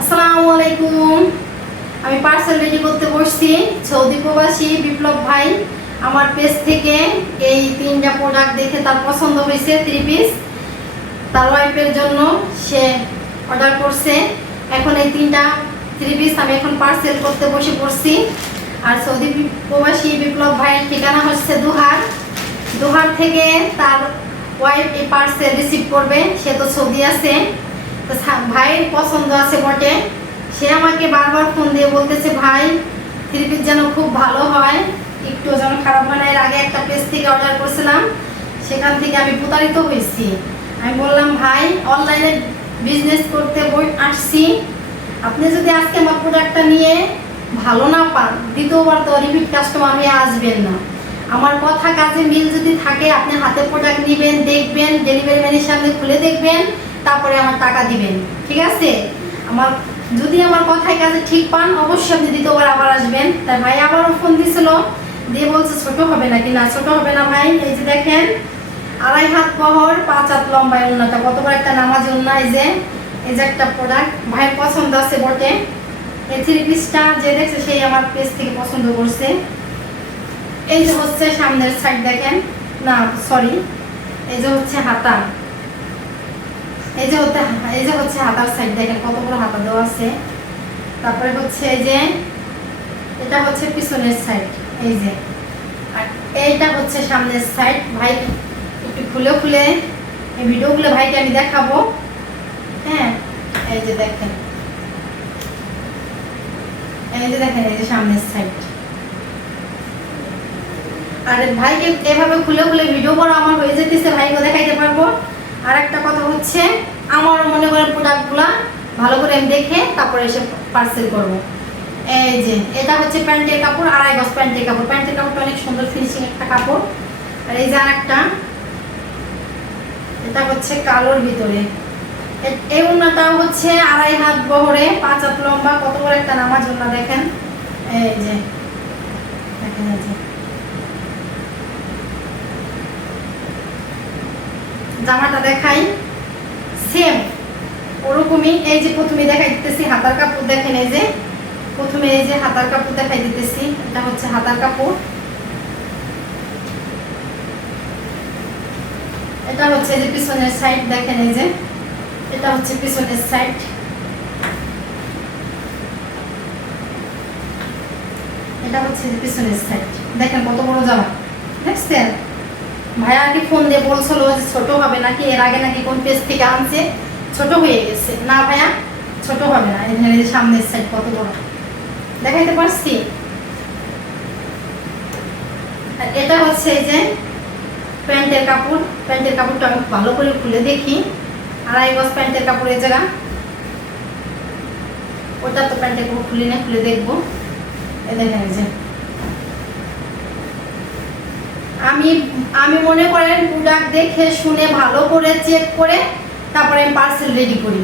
আসসালামু আলাইকুম। আমি পার্সেল রেডি করতে বসছি। সৌদি প্রবাসী বিপ্লব ভাই আমার পেজ থেকে এই 3টা প্রোডাক্ট দেখে তার পছন্দ হয়েছে। 3 পিস তার ওয়াইফের জন্য সে অর্ডার করছে। এখন এই 3টা 3 পিস আমি এখন পার্সেল করতে বসে পড়ছি। আর সৌদি প্রবাসী বিপ্লব ভাইয়ের ঠিকানা হচ্ছে দুহার থেকে তার ওয়াইফ এই পার্সেল রিসিভ করবে। সে তো সৌদি আছে, তো ভাইয়ের পছন্দ আছে বটে। সে আমাকে বারবার ফোন দিয়ে বলতেছে ভাই 3 পিস যেন খুব ভালো হয়, একটু যেন খারাপ হয় না। এর আগে একটা পেজ থেকে অর্ডার করছিলাম, সেখান থেকে আমি প্রতারিত হয়েছি। আমি বললাম ভাই অনলাইনে বিজনেস করতে আসছি, আপনি যদি আজকে আমার প্রোডাক্টটা নিয়ে ভালো না পান, দ্বিতীয়বার তো রিপিট কাস্টমার হয়ে আসবেন না। আমার কথা কাজে মিল যদি থাকে, আপনি হাতে প্রোডাক্ট নেবেন, দেখবেন, ডেলিভারি ম্যানের সামনে খুলে দেখবেন, তারপরে আমার টাকা দিবেন, ঠিক আছে? যদি আমার কথায় কাজে ঠিক পান, অবশ্যই আপনি দ্বিতীয়বার আবার আসবেন। তাই ভাই আবারও ফোন দিছিল, দিয়ে বলছে ছোট হবে নাকি। না, ছোট হবে না ভাই। এই যে দেখেন 2.5 হাত বহর 5 হাত লম্বা ওড়নাটা, কত বড় একটা নামাজি ওড়না। এই যে একটা প্রোডাক্ট ভাইয়ের পছন্দ আছে বটে। এই 3 পিসটা যে দেখছে সেই আমার পেজ থেকে পছন্দ করছে। এই যে হচ্ছে সামনের সাইড দেখেন, না সরি, এই যে হচ্ছে হাতা, এই যে হচ্ছে হাতার সাইড দেখেন কত বড় হাতা দেওয়া আছে। তারপরে হচ্ছে এই যে এটা হচ্ছে পিছনের সাইড, এই যে, আর এইটা হচ্ছে সামনের সাইড। ভাই একটু খুলে এই ভিডিওগুলো ভাইকে আমি দেখাবো। হ্যাঁ, এই যে দেখেন, এই যে সামনের সাইড। আর ভাইকে এভাবে খুলে ভিডিও করা আমার হয়ে যেতেছে, ভাইকে দেখাইতে পারবো। আর একটা কথা হচ্ছে, আমার মনে করেন প্রোডাক্টগুলা ভালো করে আমি দেখে তারপরে এসে পার্সেল করব। এই যে এটা হচ্ছে প্যান্টের কাপড়, 2.5 গজ প্যান্টের কাপড়। প্যান্টের কাপড়টা অনেক সুন্দর ফিনিশিং একটা কাপড়। আর এই যে আরেকটা, এটা হচ্ছে কালোর ভিতরে। এই ওড়নাটাও হচ্ছে 2.5 হাত বহরে 5 হাত লম্বা, কত বড় একটা নামাজ ওড়না দেখেন। এই যে দেখেন, এই যে জামাটা দেখাই, সেম ওরকমই। এই যে প্রথমে দেখাই দিতেছি হাতার কাপড় দেখেন। এই যে প্রথমে এই যে হাতার কাপড় দেখাই দিতেছি, এটা হচ্ছে হাতার কাপড়। এটা হচ্ছে যে পিছনের সাইড দেখেন, এই যে এটা হচ্ছে পিছনের সাইড। এটা হচ্ছে যে পিছনের সাইড দেখেন কত বড় জামা দেখছেন। ভাইয়া আগে ফোন দিয়ে বলছিল যে ছোট হবে নাকি, এর আগে নাকি কোন পেজ থেকে আনছে, ছোট হয়ে গেছে। না ভাইয়া ছোট হবে না। এখানে সামনের সাইড কত বড় দেখাইতে পারছি। আর এটা হচ্ছে এই যে প্যান্টের কাপড়। প্যান্টের কাপড়টা আমি ভালো করে খুলে দেখি। 2.5 গজ প্যান্টের কাপড়ের জায়গা, ওটা তো প্যান্টের কাপড় খুলে দেখবো। এই দেখেন, এই যে আমি মনে করেন প্রোডাক্ট দেখে শুনে ভালো করে চেক করে তারপরে আমি পার্সেল রেডি করি।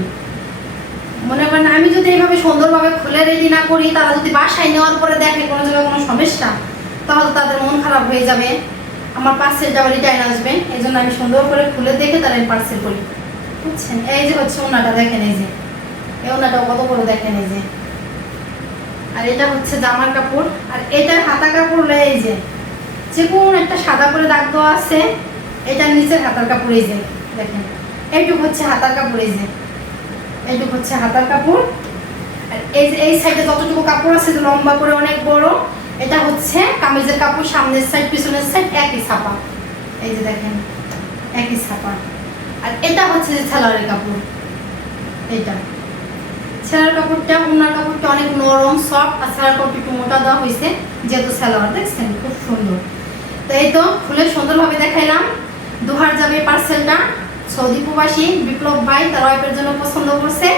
মনে করেন আমি যদি এইভাবে সুন্দরভাবে খুলে রেডি না করি, তারা যদি বাসায় নেওয়ার পরে দেখে কোনো জায়গায় কোনো সমস্যা, তাহলে তাদের মন খারাপ হয়ে যাবে, আমার পার্সেলটা রিটার্ন আসবে। এই জন্য আমি সুন্দর করে খুলে দেখে তারা আমি পার্সেল করি, বুঝছেন? এই যে হচ্ছে ওনাটা দেখেন, এই যে এই ওনাটাও কত বড় দেখেন, এই যে। আর এটা হচ্ছে জামার কাপড়। আর এটার হাতা কাপড়, এই যে কোন একটা সাদা করে দাগ দেওয়া আছে, এটার নিচের হাতার কাপড়। এই যে দেখেন এইটুকু হচ্ছে হাতার কাপড়, এই যে এইটুকু হচ্ছে হাতার কাপড়। আর এই যে এই সাইডে যতটুকু কাপড় আছে লম্বা করে অনেক বড়, এটা হচ্ছে কামিজের কাপড়। সামনের সাইড পিছনের সাইড একই ছাপা, এই যে দেখেন একই ছাপা। আর এটা হচ্ছে যে সালোয়ারের কাপড়। এটা সালোয়ার কাপড়টা, ওনার কাপড়টা অনেক নরম সফট, আর সালোয়ার কাপড়টা একটু মোটা দেওয়া হয়েছে যেহেতু সালোয়ার, দেখছেন খুব সুন্দর। তো এই তো খুলে সুন্দরভাবে দেখাইলাম। দুহার যাবে পার্সেলটা। সৌদি প্রবাসী বিপ্লব ভাই তার ওয়াইফের জন্য পছন্দ করছে।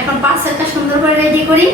এখন পার্সেলটা সুন্দর করে রেডি করি।